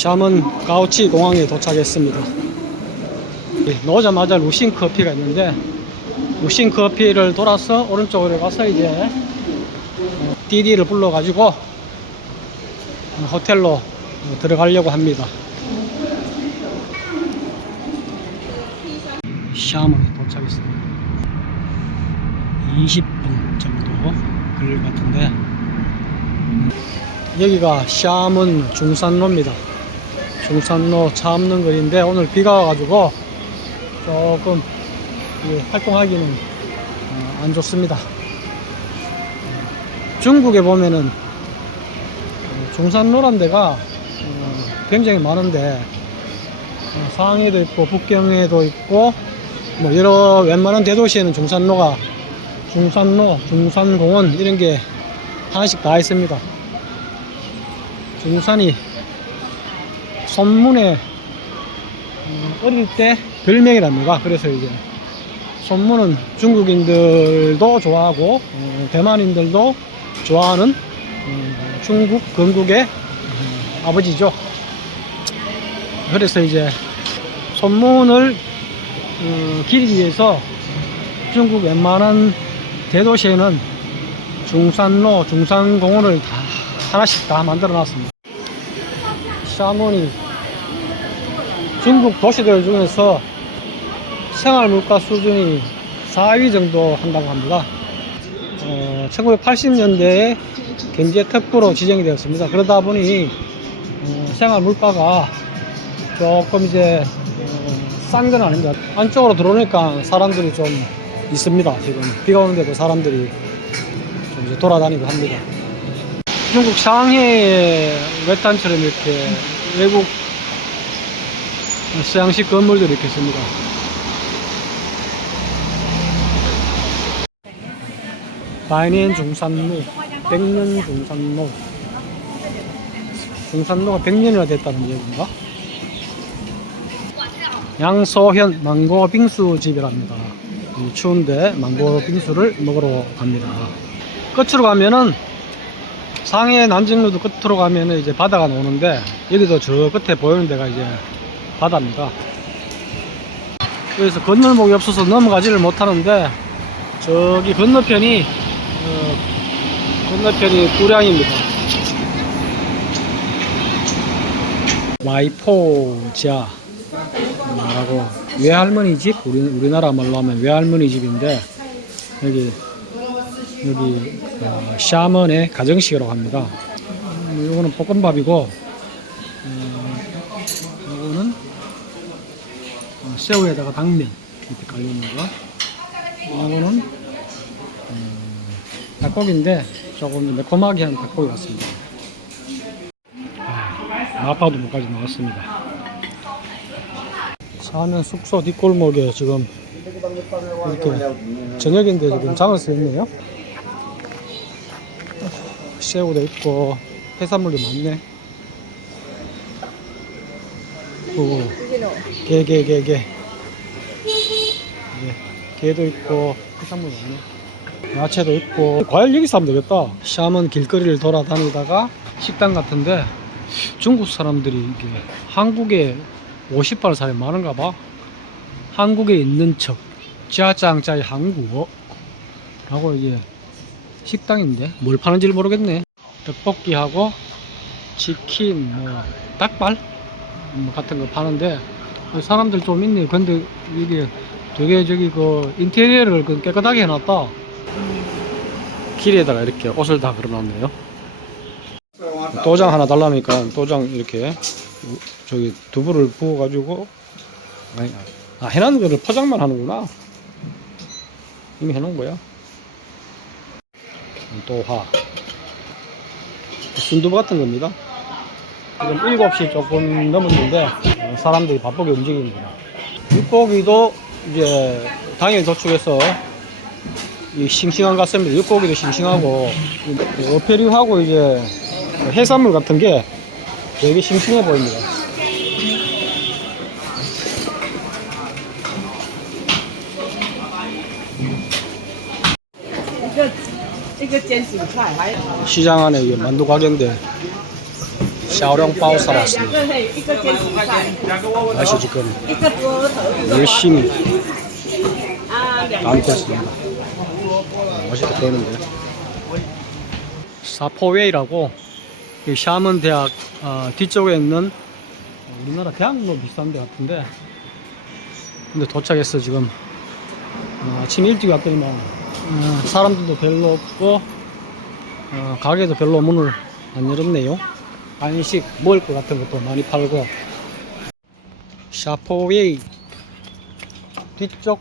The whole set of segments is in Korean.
샤먼 가우치 공항에 도착했습니다. 예, 나오자마자 루신 커피가 있는데 루신 커피를 돌아서 오른쪽으로 가서 이제 어, 디디를 불러가지고 어, 호텔로 어, 들어가려고 합니다. 샤먼에 도착했습니다. 20분 정도 걸릴 것 같은데 여기가 샤먼 중산로입니다. 중산로 차 없는 거리인데 오늘 비가 와가지고 조금 이 활동하기는 어, 안 좋습니다. 중국에 보면은 어, 중산로란 데가 어, 굉장히 많은데 어, 상해도 있고 북경에도 있고 뭐 여러 웬만한 대도시에는 중산로가 중산로, 중산공원 이런 게 하나씩 다 있습니다. 중산이 손문에 어, 어릴 때 별명이랍니다. 그래서 이제 손문은 중국인들도 좋아하고 어, 대만인들도 좋아하는 어, 중국 건국의 어, 아버지죠. 그래서 이제 손문을 어, 기리기 위해서 중국 웬만한 대도시에는 중산로, 중산공원을 다 하나씩 다 만들어 놨습니다. 샤몬이 중국 도시들 중에서 생활 물가 수준이 4위 정도 한다고 합니다. 어, 1980년대에 경제 특구로 지정이 되었습니다. 그러다 보니 어, 생활 물가가 조금 이제 어, 싼건 아닙니다. 안쪽으로 들어오니까 사람들이 좀 있습니다. 지금 비가 오는데도 사람들이 좀 이제 돌아다니고 합니다. 중국 상해의 외딴처럼 이렇게 외국 서양식 건물들이 이렇게 있습니다. 바이닌 중산로, 백년 중산로. 중산로가 100년이나 됐다는 얘기인가? 양소현 망고 빙수 집이랍니다. 이 추운데 망고 빙수를 먹으러 갑니다. 끝으로 가면은 상해 난징루도 끝으로 가면은 이제 바다가 나오는데 여기도 저 끝에 보이는 데가 이제 바다입니다. 그래서 건널목이 없어서 넘어가지를 못하는데 저기 건너편이 어, 건너편이 구량입니다. 마이포지아 라고 외할머니 집 우리 우리나라 말로 하면 외할머니 집인데 여기 여기 어, 샤먼의 가정식이라고 합니다. 음, 요거는 볶음밥이고 어, 요거는 어, 새우에다가 당면 이렇게 깔리는 거. 요거는 음, 닭고기인데 조금 매콤하게 한 닭고기 같습니다. 아, 마파두부까지 나왔습니다. 사면 숙소 뒷골목에 지금 이렇게 저녁인데 지금 장을 서 있네요. 새우도 있고 해산물도 많네. 오, 게, 게, 게, 게. 예, 게도 있고 해산물 많네. 야채도 있고 과일 여기서 하면 되겠다. 샤먼 길거리를 돌아다니다가 식당 같은데 중국 사람들이 이게 한국에 50발 사람이 많은가 봐. 한국에 있는 척. 짜장짜이 한국어. 라고 이제 식당인데 뭘 파는지를 모르겠네. 떡볶이하고 치킨, 뭐 닭발 뭐 같은 거 파는데 사람들 좀 있네. 근데 이게 되게 저기 그 인테리어를 그 깨끗하게 해놨다. 길에다가 이렇게 옷을 다 걸어놨네요. 도장 하나 달라니까 도장 이렇게 저기 두부를 부어가지고 아니 아 해놓은 거를 포장만 하는구나 이미 해놓은 거야 또화. 순두부 같은 겁니다. 지금 7시 조금 넘었는데 어, 사람들이 바쁘게 움직입니다. 육고기도 이제 당일 도축해서 이 싱싱한 것 같습니다. 육고기도 싱싱하고 이 어패류하고 이제 해산물 같은 게 되게 싱싱해 보입니다. 시장 안에 이게 만두 가게인데 샤오령 빠오 사왔습니다. 다시 지금 열심히 담겠습니다. 맛있게 되는데 사포웨이라고 샤먼 대학 어, 뒤쪽에 있는 우리나라 대학로 비슷한 데 같은데 근데 도착했어 지금 어, 아침 일찍 왔더니만 어, 사람들도 별로 없고 어, 가게도 별로 문을 안 열었네요. 간식 먹을 것 같은 것도 많이 팔고. 샤포웨이. 뒤쪽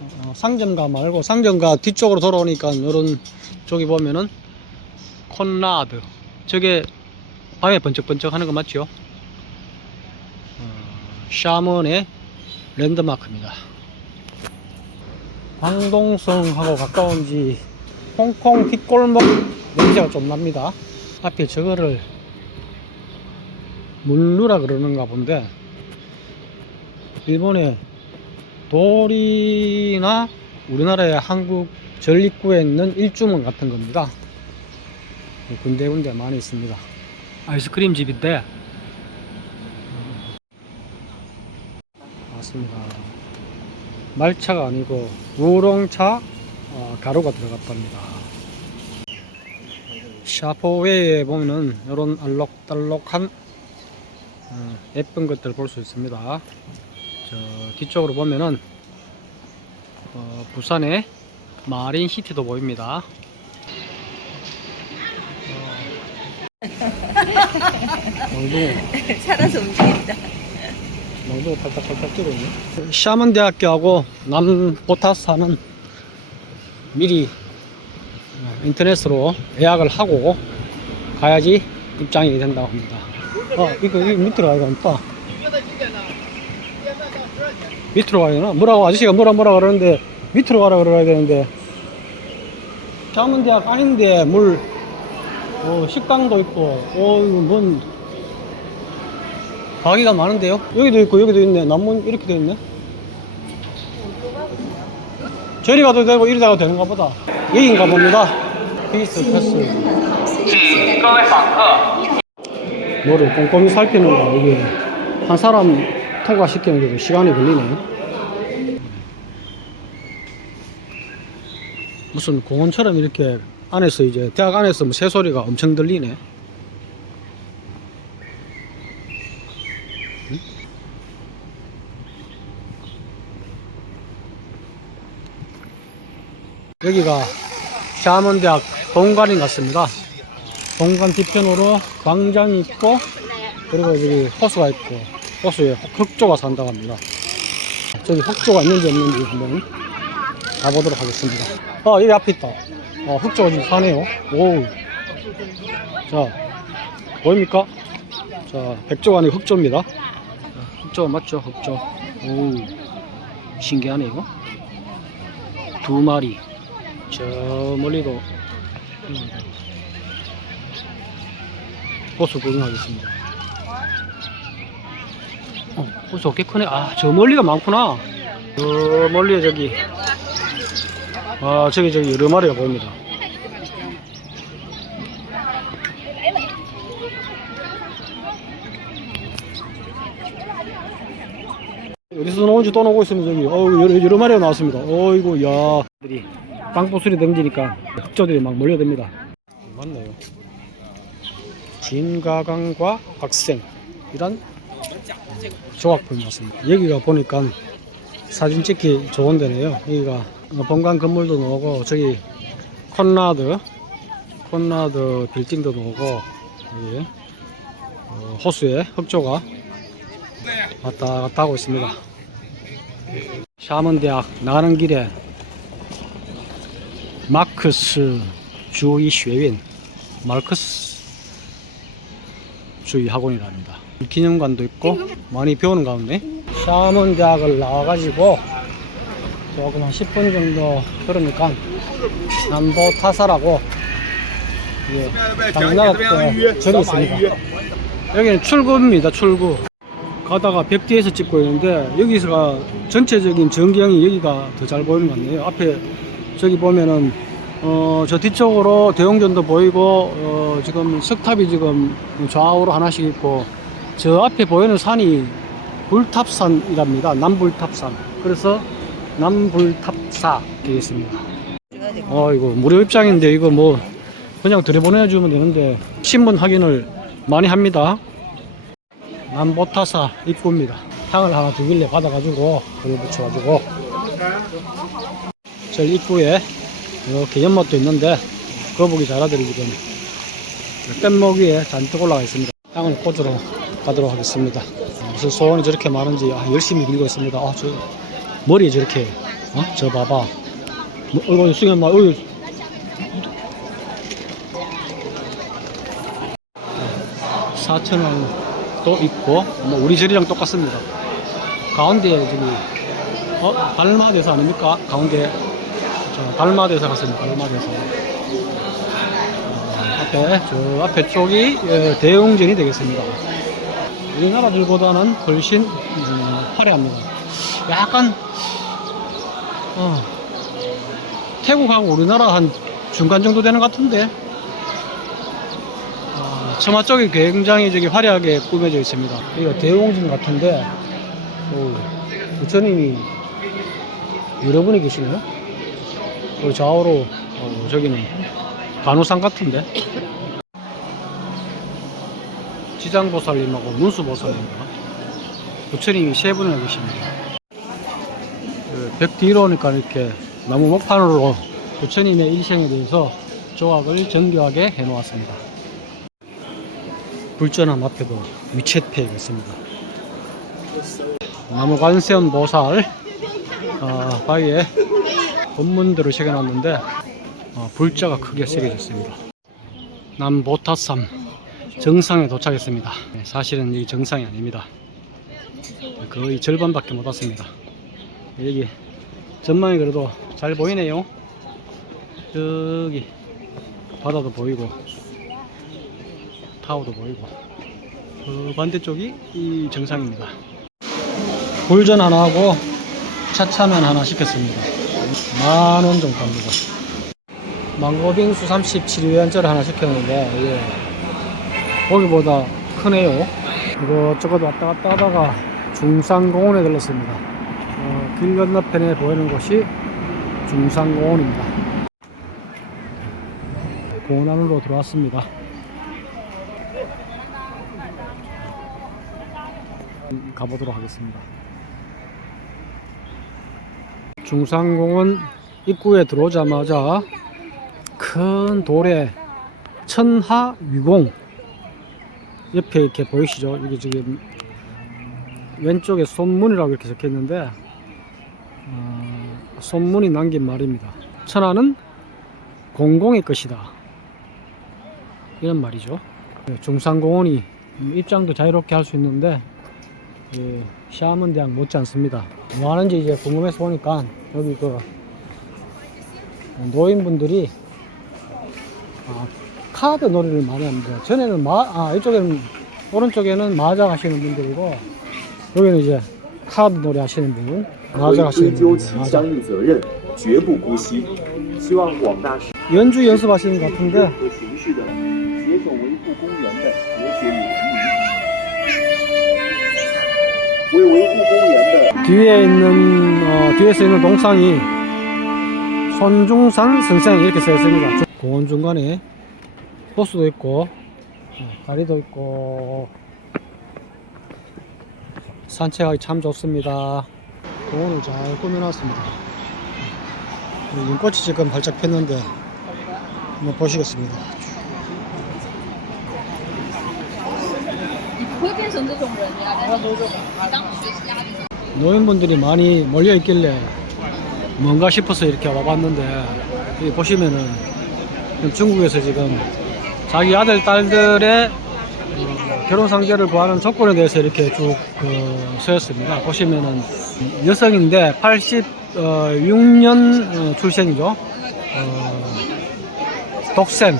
어, 상점가 말고 상점가 뒤쪽으로 돌아오니까 이런 저기 보면은 콘라드. 저게 밤에 번쩍번쩍 하는 거 맞죠? 어, 샤먼의 랜드마크입니다. 광동성하고 가까운지 홍콩 뒷골목 냄새가 좀 납니다 앞에 저거를 물루라 그러는가 본데 일본의 돌이나 우리나라의 한국 전립구에 있는 일주문 같은 겁니다. 군데군데 많이 있습니다. 아이스크림 집인데 맞습니다. 말차가 아니고 우롱차 어, 가루가 들어갔답니다. 샤포웨이에 보면은 이런 알록달록한 어, 예쁜 것들 볼 수 있습니다. 저 뒤쪽으로 보면은 어, 부산의 마린 시티도 보입니다. 어, 몽둥, 살아서 움직인다. 몽둥 팔딱팔딱 뛰고 있네. 샤먼 대학교하고 남보타스하는 미리 어, 인터넷으로 예약을 하고 가야지 입장이 된다고 합니다. 어, 이거, 이거 밑으로 가야 되니까. 밑으로 가야 되나? 뭐라고 아저씨가 뭐라 뭐라 그러는데 밑으로 가라 그러야 되는데 샤먼대학 아닌데 물 어, 식당도 있고 어 이거 뭔 가게가 많은데요? 여기도 있고 여기도 있네 남문 이렇게 돼 있네 저리 가도 되고 가도 되는가 보다 여기인가 봅니다 피스 패스 뭐를 꼼꼼히 살피는가 이게. 한 사람 통과시키는데도 시간이 걸리네. 무슨 공원처럼 이렇게 안에서 이제 대학 안에서 뭐 새소리가 엄청 들리네. 응? 여기가 샤먼대학 본관인 것 같습니다. 본관 뒤편으로 광장이 있고 그리고 여기 호수가 있고 호수에 흑조가 산다고 합니다. 저기 흑조가 있는지 없는지 한번 가보도록 하겠습니다. 아 여기 앞에 있다. 아 흑조가 지금 사네요. 오우. 자 보입니까? 자 백조가 아니고 흑조입니다. 자, 흑조 맞죠? 흑조. 오우. 신기하네 이거. 두 마리. 저 멀리도 음, 호수 구경하겠습니다. 어, 호수 꽤 크네. 아 저 멀리가 많구나. 저 멀리에 저기 아 저기 저기 여러 마리가 보입니다. 어디서 나온지 또 나오고 있으면 저기. 어 여러, 여러 마리가 나왔습니다. 어이구 야. 들이 빵부수리 던지니까 흑조들이 막 몰려듭니다. 맞네요. 진가강과 학생 이란 조각품이 왔습니다. 여기가 보니까 사진 찍기 좋은 데네요. 여기가 어, 본관 건물도 나오고 저기 콘라드 콘라드 빌딩도 나오고 여기 어, 호수에 흑조가 왔다 갔다 하고 있습니다. 샤먼 대학 나가는 길에 마크스 주의学院 마르크스 주의 학원이랍니다. 기념관도 있고 많이 배우는 가운데 샤먼 대학을 나와가지고 조금 한 10분 정도 걸으니까 남도 타사라고 예, 당나라 저기 있습니다. 여기는 출구입니다 출구. 가다가 벽 뒤에서 찍고 있는데 여기서가 전체적인 전경이 여기가 더 잘 보이는 것 같네요. 앞에 저기 보면은 어, 저 뒤쪽으로 대웅전도 보이고 어, 지금 석탑이 지금 좌우로 하나씩 있고 저 앞에 보이는 산이 불탑산이랍니다. 남불탑산. 그래서 남불탑사 되겠습니다. 어 이거 무료 입장인데 이거 뭐 그냥 들여보내주면 되는데 신분 확인을 많이 합니다. 남보타사 입구입니다. 향을 하나 주길래 받아가지고 불을 붙여가지고 저 입구에 이렇게 연못도 있는데 거북이 자라들이 지금 뗏목 위에 잔뜩 올라가 있습니다. 향을 꽂으러 가도록 하겠습니다. 무슨 소원이 저렇게 많은지 아, 열심히 빌고 있습니다. 아, 저 머리에 저렇게 어? 저 봐봐. 뭐, 어이구 승현 마 어이 4천원도 있고 뭐 우리 절이랑 똑같습니다. 가운데 저기 어 달마대사 아닙니까? 가운데 저 달마대사 같습니다. 달마대사 어, 앞에 저 앞에 쪽이 예, 대웅전이 되겠습니다. 우리나라들보다는 훨씬 음, 화려합니다. 약간 어, 태국하고 우리나라 한 중간 정도 되는 것 같은데 어, 처마 쪽이 굉장히 저기 화려하게 꾸며져 있습니다. 이거 대웅전 같은데 오, 부처님이 여러 분이 계시네요. 그리고 좌우로 어, 저기는 간호상 같은데 지장보살님하고 문수보살님과 부처님이 세 분이나 계십니다. 그벽 뒤로 오니까 이렇게 나무 목판으로 부처님의 일생에 대해서 조각을 정교하게 해 놓았습니다. 불전함 앞에도 위챗패가 있습니다. 나무 관세음 보살 어, 바위에 본문들을 새겨놨는데 어, 불자가 크게 새겨졌습니다. 남보타산 정상에 도착했습니다. 네, 사실은 이 정상이 아닙니다. 거의 절반밖에 못 왔습니다. 여기 전망이 그래도 잘 보이네요. 저기 바다도 보이고 타워도 보이고 그 반대쪽이 이 정상입니다. 불전 하나 하고 차차면 하나 시켰습니다. 만 원 정도 합니다. 망고빙수 37위안짜리 하나 시켰는데 이게 거기보다 크네요. 이것저것 왔다 갔다 하다가 중산공원에 들렀습니다. 어, 길 건너편에 보이는 곳이 중산공원입니다. 공원 안으로 들어왔습니다. 가보도록 하겠습니다. 중산공원 입구에 들어오자마자 큰 돌에 천하위공 옆에 이렇게 보이시죠? 이게 지금 왼쪽에 손문이라고 이렇게 적혀 있는데 어, 손문이 남긴 말입니다. 천하는 공공의 것이다. 이런 말이죠. 네, 중산공원이 입장도 자유롭게 할 수 있는데 예, 샤먼 대학 못지않습니다. 뭐 하는지 이제 궁금해서 보니까 여기 그 노인분들이 아, 카드 놀이를 많이 합니다. 전에는 마, 아, 이쪽에는 오른쪽에는 마작 하시는 분들이고 여기는 이제 카드 놀이 하시는 분, 마작 하시는 분. 연주 연습하시는 것 같은데 뒤에 있는 어, 뒤에 서 있는 동상이 손중산 선생 이렇게 써 있습니다. 공원 중간에 호수도 있고 어, 다리도 있고 산책하기 참 좋습니다. 공원을 잘 꾸며놨습니다. 어, 윤꽃이 지금 발짝 폈는데 한번 보시겠습니다. 노인분들이 많이 몰려 있길래 뭔가 싶어서 이렇게 와봤는데 여기 보시면은 중국에서 지금 자기 아들 딸들의 어, 결혼 상대를 구하는 조건에 대해서 이렇게 쭉 그, 쓰였습니다. 보시면은 여성인데 86년 어, 출생이죠. 어, 독생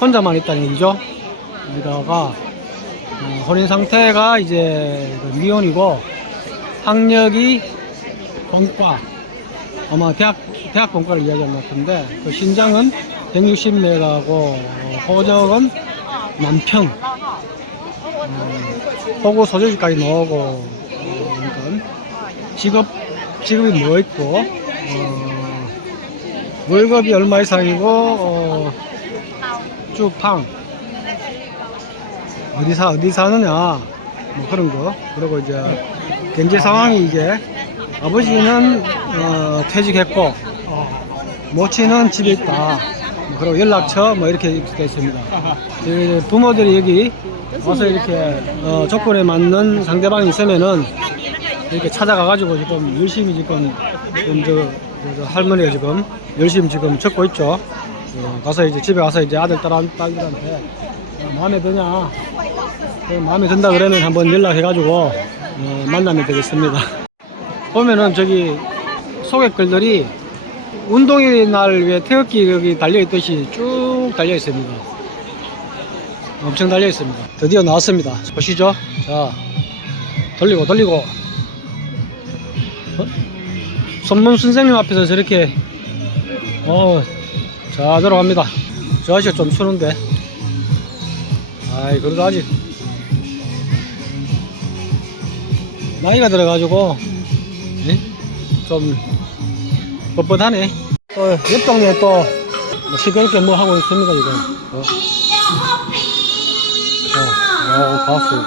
혼자만 있다는 얘기죠. 여기다가 어, 혼인 상태가 이제 미혼이고 학력이 본과 아마 대학 대학 본과를 이야기한 것 같은데 그 신장은 160m고 호적은 남평. 어, 호구 소재지까지 넣고 어, 그러니까 직업 직업이 뭐 있고 어, 월급이 얼마 이상이고 어, 쭉팡 어디 사 어디 사느냐 뭐 그런 거. 그리고 이제 경제 상황이 이게 아버지는 어, 퇴직했고 어, 모친은 집에 있다. 뭐 그리고 연락처 뭐 이렇게 되어 있습니다. 이제 부모들이 여기 와서 이렇게 어, 조건에 맞는 상대방이 있으면은 이렇게 찾아가 가지고 지금 열심히 지금 지금 저, 저, 저 할머니가 지금 열심히 지금 적고 있죠. 어, 가서 이제 집에 가서 이제 아들 딸 딸들한테 어, 마음에 드냐? 어, 마음에 든다 그러면 한번 연락해 가지고 어, 만나면 되겠습니다. 보면은 저기 소개글들이 운동의 날왜 태극기 여기 달려 있듯이 쭉 달려 있습니다. 엄청 달려 있습니다. 드디어 나왔습니다. 보시죠. 자 돌리고 돌리고. 어? 손문 선생님 앞에서 저렇게. 어, 자 들어갑니다. 저 아저씨가 좀 추는데. 아이 그래도 아직 나이가 들어가지고 예? 좀 뻣뻣하네. 또옆 동네에 또뭐 시끄럽게 뭐 하고 있습니다 지금? 어, 어, 어 가수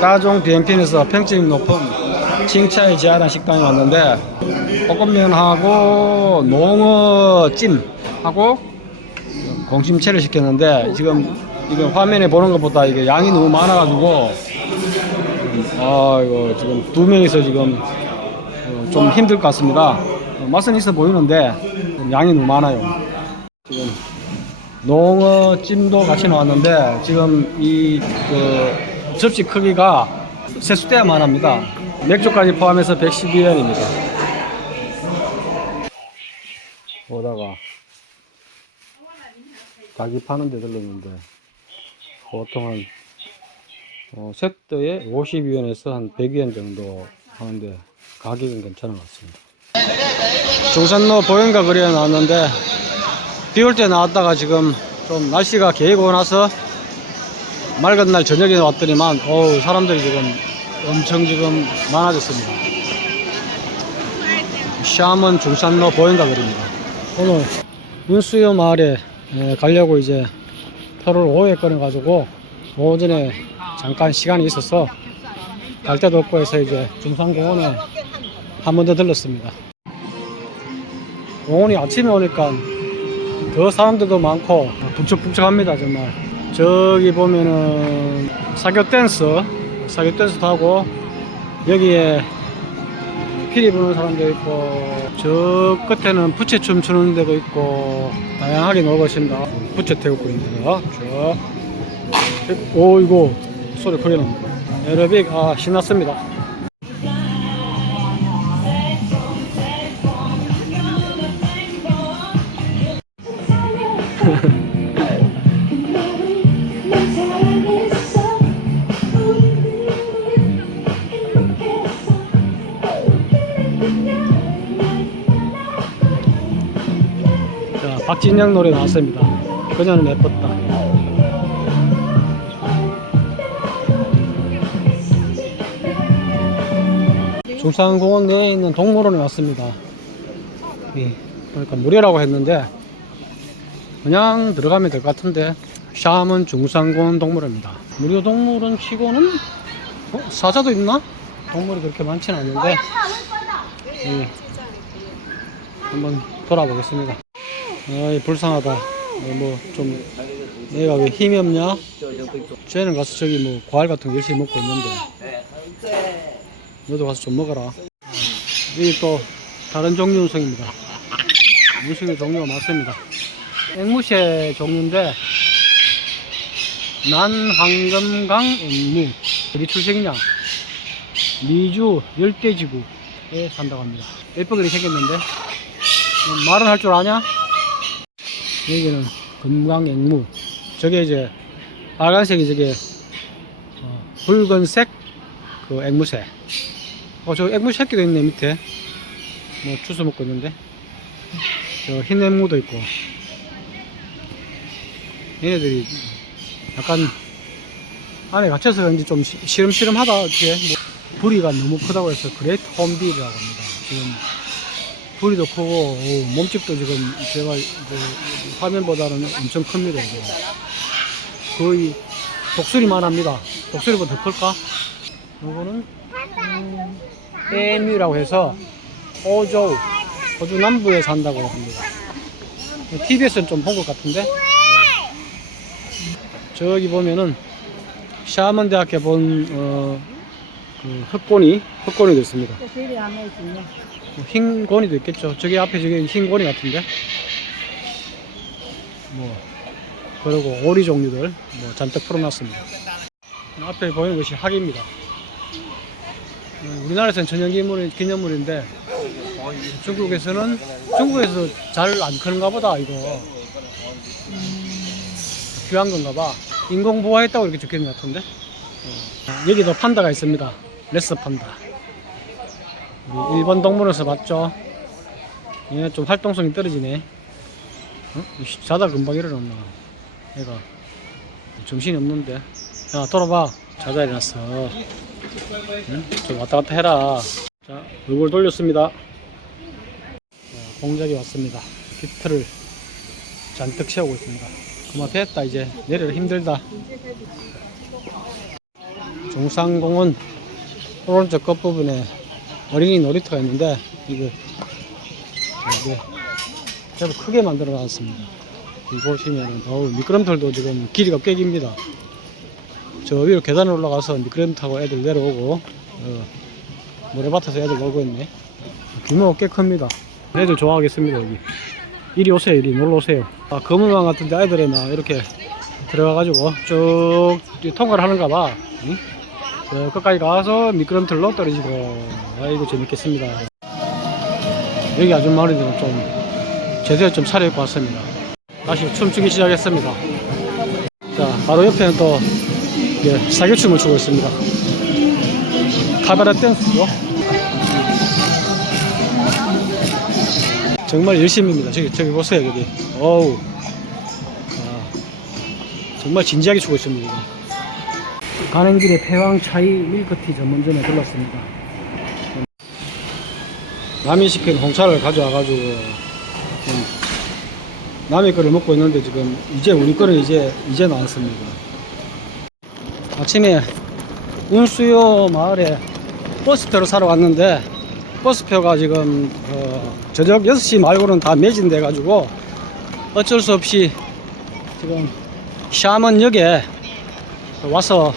따종 BMP에서 평점이 높은 칭차의 지하단 식당에 왔는데 볶음면하고 농어 찜하고 공심채를 시켰는데 지금 이거 화면에 보는 것보다 이게 양이 너무 많아가지고 아 이거 지금 두 명이서 지금 어, 좀 힘들 것 같습니다. 어, 맛은 있어 보이는데 양이 너무 많아요. 지금 농어 찜도 같이 나왔는데 지금 이 그 접시 크기가 세수대야만 합니다. 맥주까지 포함해서 112원입니다. 오다가 닭이 파는 데 들렀는데 보통 한 어, 세트에 50위원에서 한 100위원 정도 하는데 가격은 괜찮은 것 같습니다. 중산로 보행가 거리에 나왔는데 비올 때 나왔다가 지금 좀 날씨가 개이고 나서 맑은 날 저녁에 왔더니만 어우 사람들이 지금 엄청 지금 많아졌습니다. 샤먼 중산로 보행가 거리입니다. 오늘 윤수요 마을에 에, 가려고 이제 표를 오후에 꺼내가지고 오전에 잠깐 시간이 있어서 갈 데도 없고 해서 이제 중산공원에 한 번 더 들렀습니다. 공원이 아침에 오니까 더 사람들도 많고 북적북적합니다 정말. 저기 보면은 사교 댄스, 사교 댄스도 하고 여기에 피리 부는 사람도 있고 저 끝에는 부채춤 추는 데도 있고 다양하게 놀고 있습니다. 부채 태국군입니다. 저 오, 이거 소리 크게 납니다. 에어빅, 아, 신났습니다. 박진영 노래 나왔습니다. 그녀는 예뻤다. 중산공원 내에 있는 동물원에 왔습니다. 이, 그러니까 무료라고 했는데 그냥 들어가면 될 것 같은데 샤먼 중산공원 동물원입니다. 무료 동물원 치고는 어? 사자도 있나? 동물이 그렇게 많지는 않은데 예, 한번 돌아보겠습니다. 아이 불쌍하다. 뭐 좀 내가 왜 힘이 없냐? 쟤는 가서 저기 뭐 과일 같은 거 열심히 먹고 있는데 너도 가서 좀 먹어라. 여기 또 다른 종류 운성입니다. 운성의 종류가 많습니다. 앵무새 종류인데 난황금강 앵무 어디 출생이냐? 미주 열대지구에 산다고 합니다. 예쁘게 생겼는데 음, 말은 할 줄 아냐? 여기는 금강 앵무 저게 이제 빨간색이 저게 어, 붉은색 그 앵무새 어, 저 앵무 새끼도 있네, 밑에. 뭐, 주워 먹고 있는데. 저 흰 앵무도 있고. 얘네들이 약간 안에 갇혀서 그런지 좀 시- 시름시름하다. 이게 뭐 부리가 너무 크다고 해서 그레이트 홈빌이라고 합니다. 지금 부리도 크고 오, 몸집도 지금 제가 그 화면보다는 엄청 큽니다. 이거. 거의 독수리만 합니다. 독수리보다 더 클까? 요거는 음, 에뮤라고 해서 호주 호주 남부에 산다고 합니다. TV에서는 좀 본 것 같은데 네. 저기 보면은 샤먼 대학교 본 어, 그 흑고니 흑고니도 있습니다. 뭐흰 고니도 있겠죠. 저기 앞에 저기 흰 고니 같은데. 뭐 그리고 오리 종류들 뭐 잔뜩 풀어놨습니다. 앞에 보이는 것이 학입니다. 어, 우리나라에서는 전형기물 기념물인데 중국에서는 중국에서 잘 안 크는가 보다 이거 귀한 건가 봐. 인공 보호했다고 이렇게 적혀있는 것 같은데. 어, 여기도 판다가 있습니다. 레스 판다. 우리 일본 동물원에서 봤죠. 얘네 좀 활동성이 떨어지네. 어? 자다 금방 일어났나. 얘가 정신이 없는데. 야 돌아봐. 자다 일어났어. 응? 좀 왔다 갔다 해라. 자 얼굴 돌렸습니다. 자, 공작이 왔습니다. 비트를 잔뜩 채우고 있습니다. 그만 됐다 이제 내려라 힘들다. 중상공원 오른쪽 끝부분에 어린이 놀이터가 있는데 이거 이게 제법 크게 만들어 놨습니다. 이 보시면 어우 미끄럼틀도 지금 길이가 꽤 깁니다. 저 위로 계단을 올라가서 미끄럼 타고 애들 내려오고 어, 모래밭에서 애들 놀고 있네. 규모가 꽤 큽니다. 애들 좋아하겠습니다 여기. 이리 오세요 이리 놀러 오세요. 아, 검은왕 같은데 아이들이 막 이렇게 들어가가지고 쭉 통과를 하는가 봐. 응? 저 끝까지 가서 미끄럼틀로 떨어지고 아이고 재밌겠습니다. 여기 아줌마들은 좀 제대로 좀 차려입고 왔습니다. 다시 춤추기 시작했습니다. 자 바로 옆에는 또 이게 사교춤을 추고 있습니다. 카바레 댄스죠. 정말 열심입니다. 저기 저기 보세요 여기. 어우. 아, 정말 진지하게 추고 있습니다. 가는 길에 패왕 차이 밀크티 전문점에 들렀습니다. 남이 시킨 홍차를 가져와가지고 남의 거를 먹고 있는데 지금 이제 우리 거는 이제 이제 나왔습니다. 아침에 운수요 마을에 버스표를 사러 왔는데 버스표가 지금 어, 저녁 6시 말고는 다 매진돼 가지고 어쩔 수 없이 지금 샤먼역에 와서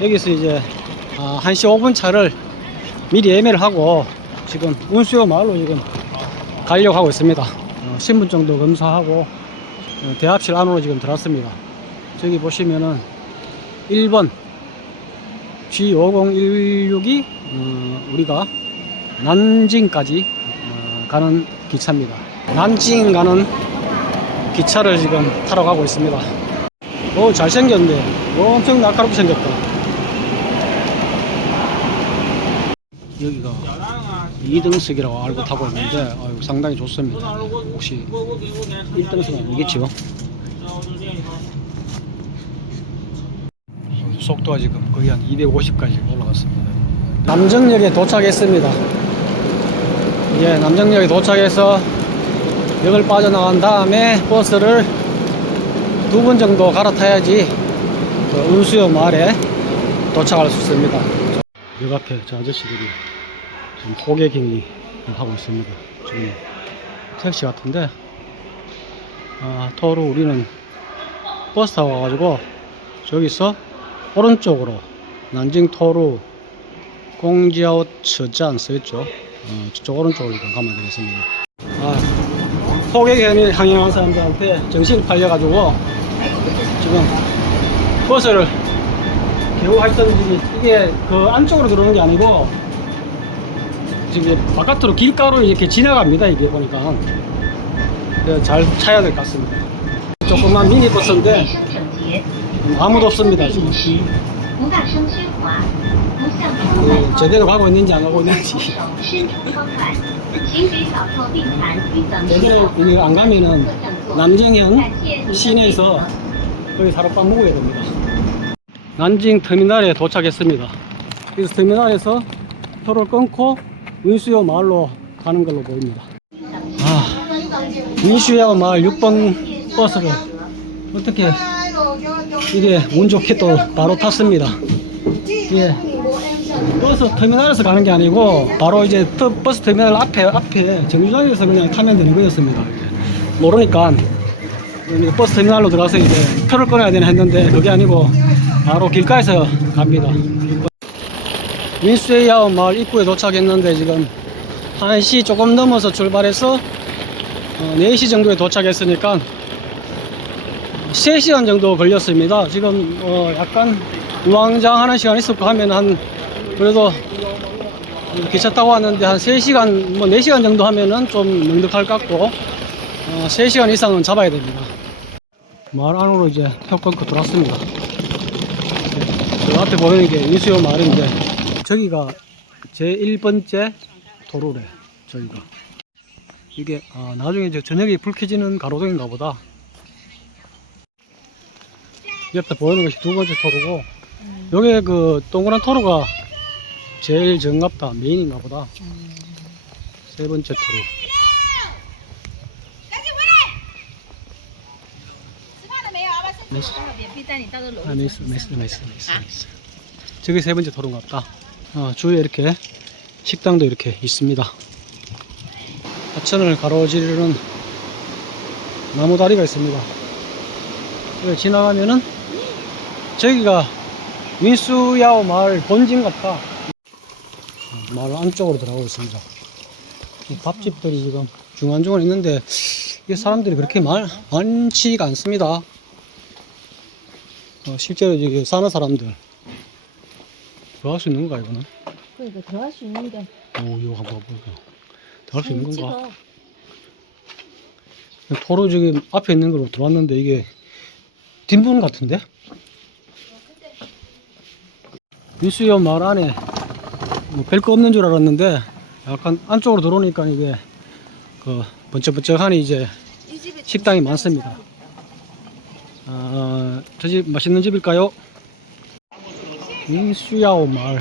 여기서 이제 아, 1시 5분 차를 미리 예매를 하고 지금 운수요 마을로 지금 가려고 하고 있습니다. 어, 신분증도 검사하고 어, 대합실 안으로 지금 들어왔습니다. 저기 보시면은 1번 G50162 어, 우리가 난징까지 어, 가는 기차입니다. 난징 가는 기차를 지금 타러 가고 있습니다. 오 잘생겼네. 오, 엄청 날카롭게 생겼다. 여기가 2등석이라고 알고 타고 있는데 아유, 상당히 좋습니다. 혹시 1등석은 아니겠죠? 속도가 지금 거의 한 250까지 올라갔습니다. 남정역에 도착했습니다. 이제 남정역에 도착해서 역을 빠져나간 다음에 버스를 두 번 정도 갈아타야지 그 운수역 마을에 도착할 수 있습니다. 역 앞에 저 아저씨들이 지금 호객행위 하고 있습니다. 지금 택시 같은데 아, 토로 우리는 버스 타고 와가지고 저기서 오른쪽으로 난징 토루 공지아오 처잔 써있죠. 어, 저쪽 오른쪽으로 좀 가면 되겠습니다. 아, 호객행위 항행한 사람들한테 정신이 팔려가지고 지금 버스를 겨우 했던지 이게 그 안쪽으로 들어오는 게 아니고 이제 바깥으로 길가로 이렇게 지나갑니다 이게 보니까. 네, 잘 차야 될 것 같습니다. 조금만 미니버스인데 아무도 없습니다 지금. 네, 제대로 가고 있는지 안 가고 있는지. 제대로 안 가면은 남정현 시내에서 거기 사료빵 먹어야 됩니다. 난징 터미널에 도착했습니다. 그래서 터미널에서 표를 끊고 win수요 마을로 가는 걸로 보입니다. 아, win수요 마을 6번 버스를 어떻게 이게 운 좋게 또 바로 탔습니다. 예. 버스 터미널에서 가는 게 아니고 바로 이제 터- 버스 터미널 앞에 앞에 정류장에서 그냥 타면 되는 거였습니다. 모르니까 버스 터미널로 들어가서 이제 표를 끊어야 되나 했는데 그게 아니고 바로 길가에서 갑니다. 윈스웨이아웃 마을 입구에 도착했는데 지금 1시 조금 넘어서 출발해서 어, 4시 정도에 도착했으니까 3시간 정도 걸렸습니다. 지금 어, 약간 우왕장 하는 시간 있었고 하면 한 그래도 기차 타고 왔는데 한 3시간 뭐 4시간 정도 하면은 좀 넉넉할 것 같고 어, 3시간 이상은 잡아야 됩니다. 마을 안으로 이제 표 끊고 들어왔습니다. 저 앞에 보이는 게 인수요 마을인데 저기가 제 1번째 도로래 저기가. 이게 아, 나중에 이제 저녁에 불 켜지는 가로등인가 보다. 옆에 보이는 것이 두 번째 토로고 여기 그 동그란 토로가 제일 정갑다 메인인가 보다. 세 번째 토로 맛있어. 아, 맛있어, 맛있어, 맛있어, 저게 세 번째 도로인가 보다. 어, 주위에 이렇게 식당도 이렇게 있습니다. 하천을 가로지르는 나무 다리가 있습니다. 여기 지나가면은 저기가 윈수야오 마을 본진 같다. 마을 안쪽으로 들어가고 있습니다. 밥집들이 지금 중간중간 있는데 이게 사람들이 그렇게 많, 많지가 않습니다. 어, 실제로 이게 사는 사람들 들어갈 수 있는 건가 이거는? 그러니까 들어갈 수 있는데 오 이거 한번 볼게요. 들어갈 수 있는 건가? 도로 지금 앞에 있는 걸로 들어왔는데 이게 뒷문 같은데? 민수역 마을 안에 뭐 별거 없는 줄 알았는데 약간 안쪽으로 들어오니까 이게 그 번쩍번쩍하니 이제 식당이 많습니다. 아, 저 집 맛있는 집일까요? 민수야오 마을.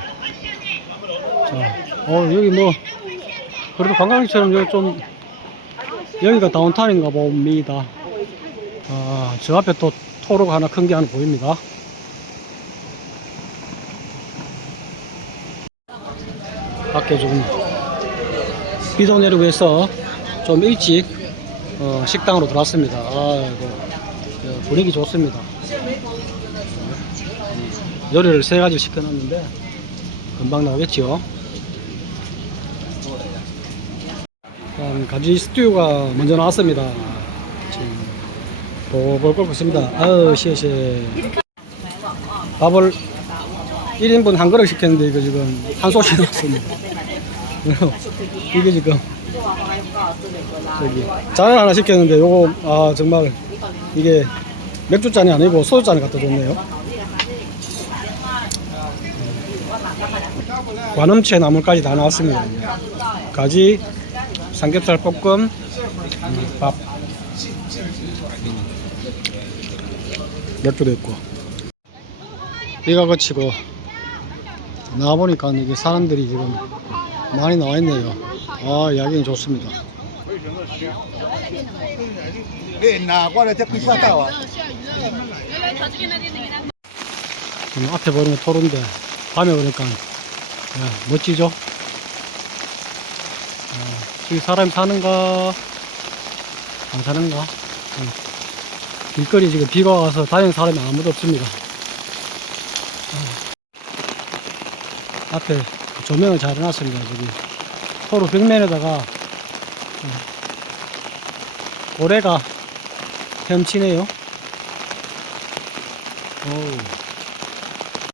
자, 어, 여기 뭐, 그래도 관광지처럼 여기 좀, 여기가 다운타운인가 봅니다. 아, 저 앞에 또 토로가 하나 큰 게 하나 보입니다. 밖에 좀 비도 내리고 해서 좀 일찍 어, 식당으로 들어왔습니다. 아이고, 어, 분위기 좋습니다. 요리를 세 가지 시켜놨는데 금방 나오겠지요. 일단 가지 스튜가 먼저 나왔습니다. 지금 볼볼 끓고 있습니다. 아우 시에시 밥을 1인분 한 그릇 시켰는데 이거 지금 한 소씩 나왔습니다. 이게 지금 저기 잔을 하나 시켰는데 요거 아 정말 이게 맥주잔이 아니고 소주잔을 갖다 줬네요. 관음채 나물까지 다 나왔습니다. 가지, 삼겹살 볶음, 음, 밥, 맥주도 있고. 비가 그치고 나와보니까 이게 사람들이 지금 많이 나와 있네요. 아, 야경이 좋습니다. 哎，拿过来再规划到啊。 지금 앞에 보이는 게 토로인데 밤에 오니까 야, 멋지죠? 아, 저기 사람이 사는가 안 사는가 응. 길거리 지금 비가 와서 다니는 사람이 아무도 없습니다 아, 앞에 조명을 잘 해놨습니다 저기 토로 벽면에다가 어, 고래가 헤엄치네요 어우.